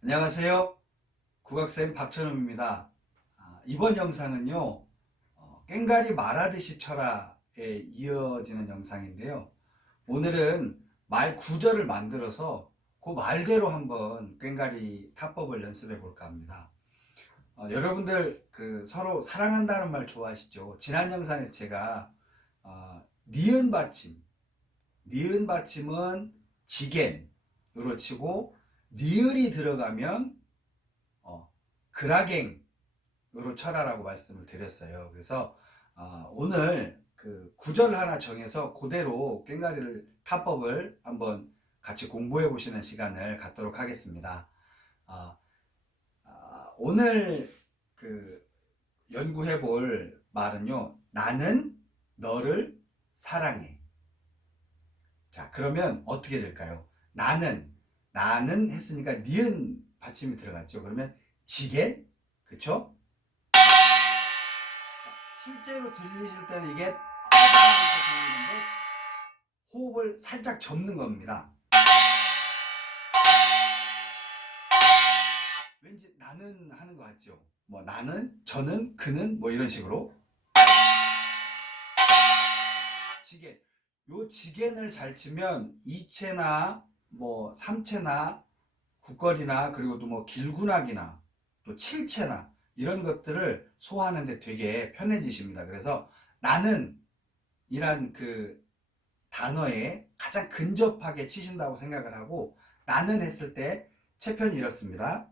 안녕하세요. 국악쌤 박천웅입니다. 아, 이번 영상은요, 어, 꽹가리 말하듯이 쳐라에 이어지는 영상인데요. 오늘은 말 구절을 만들어서 그 말대로 한번 꽹가리 타법을 연습해 볼까 합니다. 어, 여러분들 그 서로 사랑한다는 말 좋아하시죠? 지난 영상에서 제가 어, 니은 받침, 니은 받침은 지겐으로 치고 리을이 들어가면 어, 그라갱으로 쳐라라고 말씀을 드렸어요. 그래서 어, 오늘 그 구절 하나 정해서 그대로 꽹가리를 타법을 한번 같이 공부해 보시는 시간을 갖도록 하겠습니다. 아, 아, 오늘 그 연구해 볼 말은요. 나는 너를 사랑해. 자, 그러면 어떻게 될까요? 나는 나는 했으니까 니은 받침이 들어갔죠. 그러면 지겐 그쵸? 실제로 들리실 때는 이게 들리는데 호흡을 살짝 접는 겁니다. 왠지 나는 하는 것 같죠. 뭐 나는, 저는, 그는 뭐 이런 식으로 지겐. 요 지겐을 잘 치면 이체나 뭐 삼체나 국거리나 그리고 또 뭐 길군악이나 또 칠체나 이런 것들을 소화하는데 되게 편해지십니다. 그래서 나는 이란 그 단어에 가장 근접하게 치신다고 생각을 하고 나는 했을 때 채편이 이렇습니다.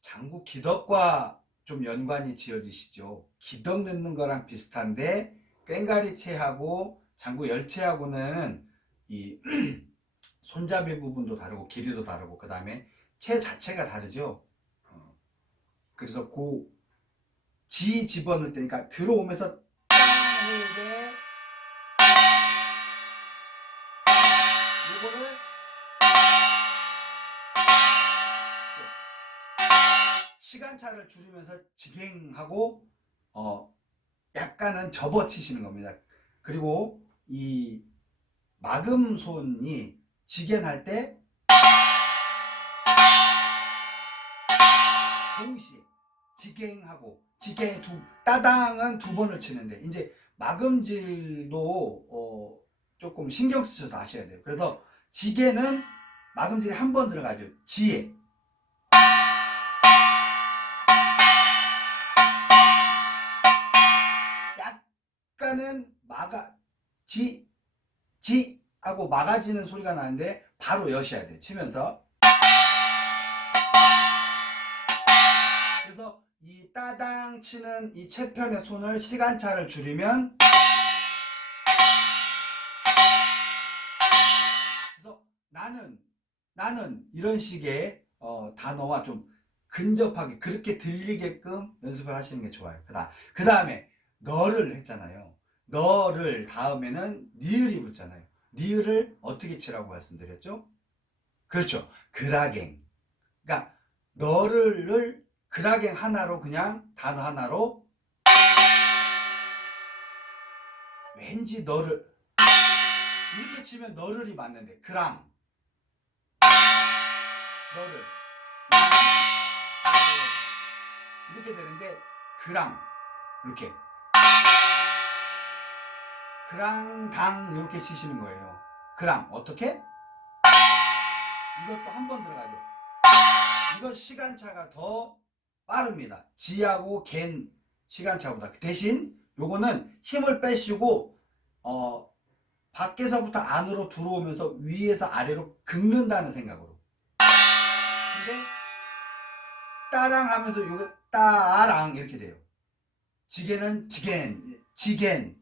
장구 기덕과 좀 연관이 지어지시죠. 기덕 넣는 거랑 비슷한데 꽹가리체하고 장구 열체하고는 이 손잡이 부분도 다르고 길이도 다르고 그 다음에 체 자체가 다르죠. 어, 그래서 그지 집어넣을 때니까 들어오면서 땅 호흡에 시간차를 줄이면서 지갱하고 어 약간은 접어치시는 겁니다. 그리고 이 마금손이 지겐할 때 동시에 지갱하고 지갱 두 따당은 두 번을 치는데 이제 마금질도 어 조금 신경 쓰셔서 하셔야 돼요. 그래서 지게는 마금질이 한 번 들어가죠. 지에 막아 지 지 하고 막아지는 소리가 나는데 바로 여셔야 돼 치면서 그래서 이 따당 치는 이 채편의 손을 시간차를 줄이면 그래서 나는 나는 이런 식의 어, 단어와 좀 근접하게 그렇게 들리게끔 연습을 하시는 게 좋아요. 그다음 그 다음에 너를 했잖아요. 너를 다음에는 니을이 붙잖아요. 니을을 어떻게 치라고 말씀드렸죠? 그렇죠. 그라갱. 그러니까 너를을 그라갱 하나로 그냥 단어 하나로 왠지 너를 이렇게 치면 너를이 맞는데 그랑 너를 이렇게 되는데 그랑 이렇게 그랑 당 이렇게 치시는 거예요. 그랑 어떻게? 이것도 한 번 들어가죠. 이건 시간차가 더 빠릅니다. 지하고 갠 시간차보다 대신 요거는 힘을 빼시고 어 밖에서부터 안으로 들어오면서 위에서 아래로 긁는다는 생각으로. 근데 따랑 하면서 요게 따랑 이렇게 돼요. 지게는 지겐, 지겐.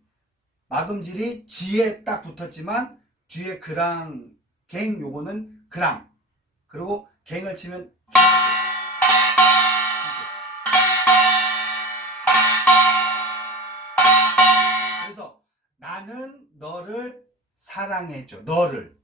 마금질이 지에 딱 붙었지만 뒤에 그랑, 갱 요거는 그랑. 그리고 갱을 치면 그래서 나는 너를 사랑해줘. 너를.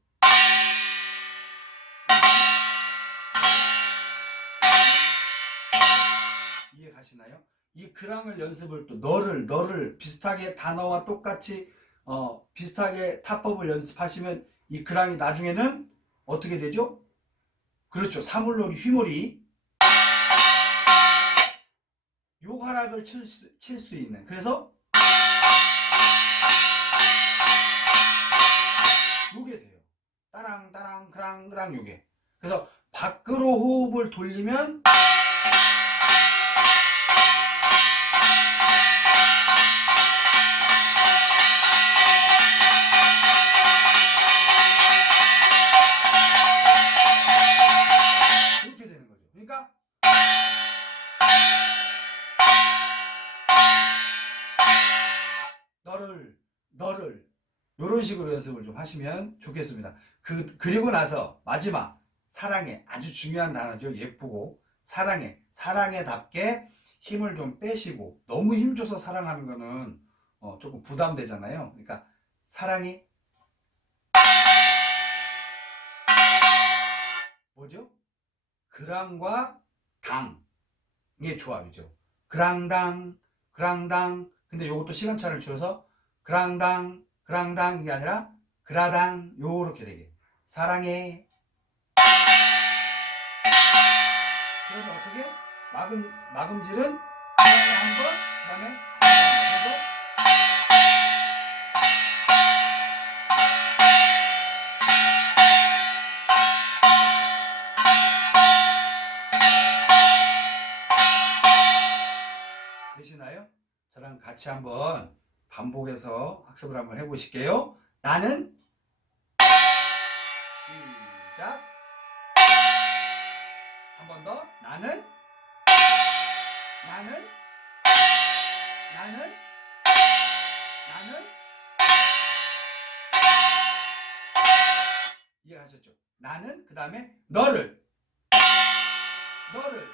이해 가시나요? 이 그랑을 연습을 또 너를 너를 비슷하게 단어와 똑같이 어, 비슷하게 타법을 연습하시면 이 그랑이 나중에는 어떻게 되죠? 그렇죠. 사물놀이, 휘몰이. 요 가락을 칠수 있는. 그래서 요게 돼요. 따랑 따랑 그랑 그랑 요게. 그래서 밖으로 호흡을 돌리면 너를 이런 식으로 연습을 좀 하시면 좋겠습니다. 그 그리고 나서 마지막 사랑에 아주 중요한 단어죠. 예쁘고 사랑에 사랑에답게 힘을 좀 빼시고 너무 힘줘서 사랑하는 거는 어, 조금 부담되잖아요. 그러니까 사랑이 뭐죠? 그랑과 당의 조합이죠. 그랑당, 그랑당. 근데 요것도 시간차를 줄여서 그랑당, 그랑당 이게 아니라 그라당 요렇게 되게. 사랑해. 그러면 어떻게? 막음 막음질은 사랑해 한 번, 그다음에 그래서 되시나요? 저랑 같이 한번 반복해서 학습을 한번 해보실게요. 나는 시작. 한 번 더. 나는 나는 나는 나는 이해하셨죠? 나는 그 다음에 너를 너를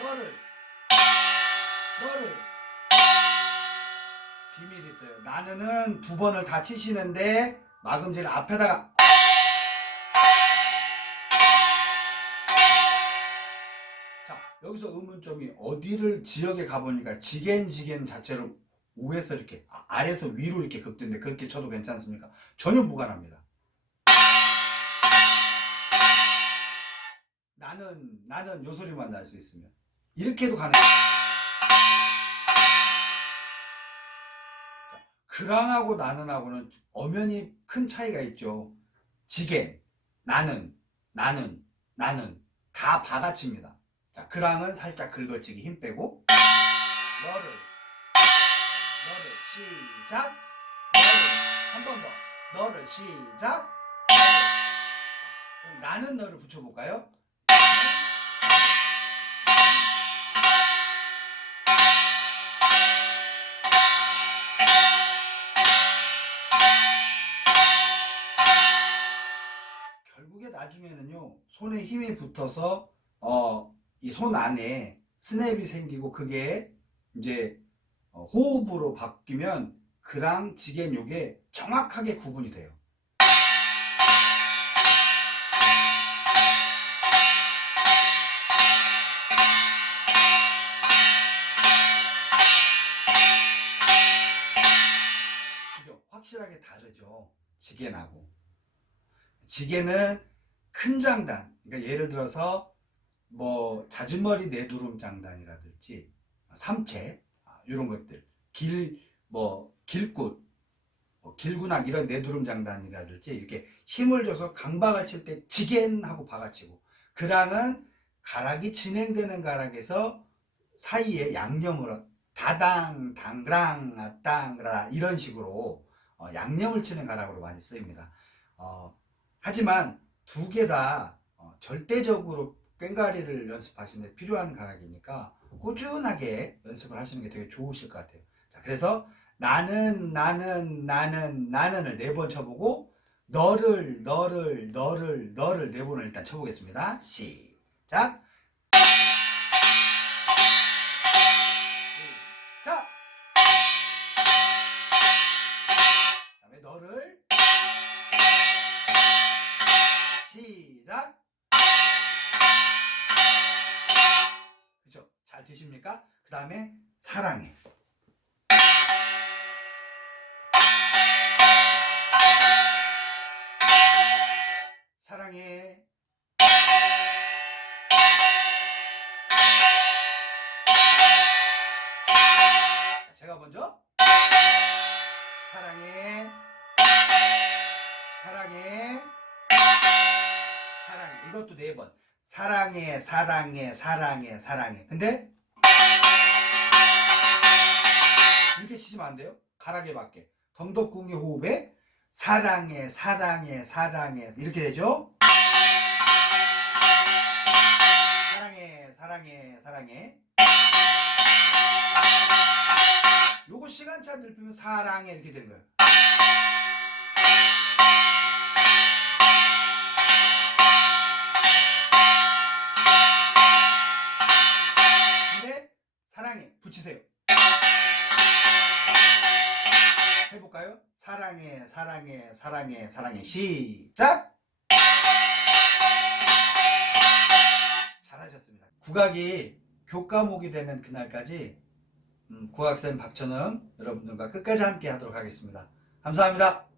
너를 비밀이 있어요. 나는은 두 번을 다 치시는데 막음질 앞에다가 자 여기서 의문점이 어디를 지역에 가보니까 지겐 지겐 자체로 위에서 이렇게 아, 아래에서 위로 이렇게 급된데 그렇게 쳐도 괜찮습니까? 전혀 무관합니다. 나는 나는 요 소리만 날 수 있으면 이렇게 해도 가능. 그랑하고 나는하고는 엄연히 큰 차이가 있죠. 지겐, 나는, 나는, 나는 다 바가치입니다. 자, 그랑은 살짝 긁어치기 힘 빼고 너를, 너를 시작, 너를 한 번 더, 너를 시작. 그럼 나는 너를 붙여볼까요? 나중에는요 손에 힘이 붙어서 어 이 손 안에 스냅이 생기고 그게 이제 어, 호흡으로 바뀌면 그랑 지겐 요게 정확하게 구분이 돼요. 그죠? 확실하게 다르죠. 지겐하고. 지게는 큰 장단, 그러니까 예를 들어서 뭐 잦은머리 네두름 장단이라든지 삼채 이런 것들, 길 뭐 길굿, 뭐 길구낙 이런 네두름 장단이라든지 이렇게 힘을 줘서 강박을 칠 때 지겐하고 박아치고 그랑은 가락이 진행되는 가락에서 사이에 양념으로 다당, 당랑, 아땅라 이런 식으로 어, 양념을 치는 가락으로 많이 쓰입니다. 어, 하지만 두 개다 어, 절대적으로 꽹가리를 연습하시는 데 필요한 가락이니까 꾸준하게 연습을 하시는 게 되게 좋으실 것 같아요. 자, 그래서 나는 나는 나는 나는을 네 번 쳐보고 너를 너를 너를 너를 네 번을 일단 쳐보겠습니다. 시작. 시작. 되니까 그 다음에 사랑해. 사랑해. 제가 먼저 사랑해. 사랑해. 사랑해. 이것도 네 번. 사랑해, 사랑해, 사랑해, 사랑해. 근데 이렇게 치시면 안 돼요? 가락에 맞게. 덩덕궁의 호흡에 사랑해 사랑해 사랑해. 이렇게 되죠? 사랑해 사랑해 사랑해. 요거 시간차 넓히면 사랑해 이렇게 되는 거예요 사랑해 사랑해. 시작! 잘하셨습니다. 국악이 교과목이 되는 그날까지 음, 국악쌤 박천응 여러분들과 끝까지 함께 하도록 하겠습니다. 감사합니다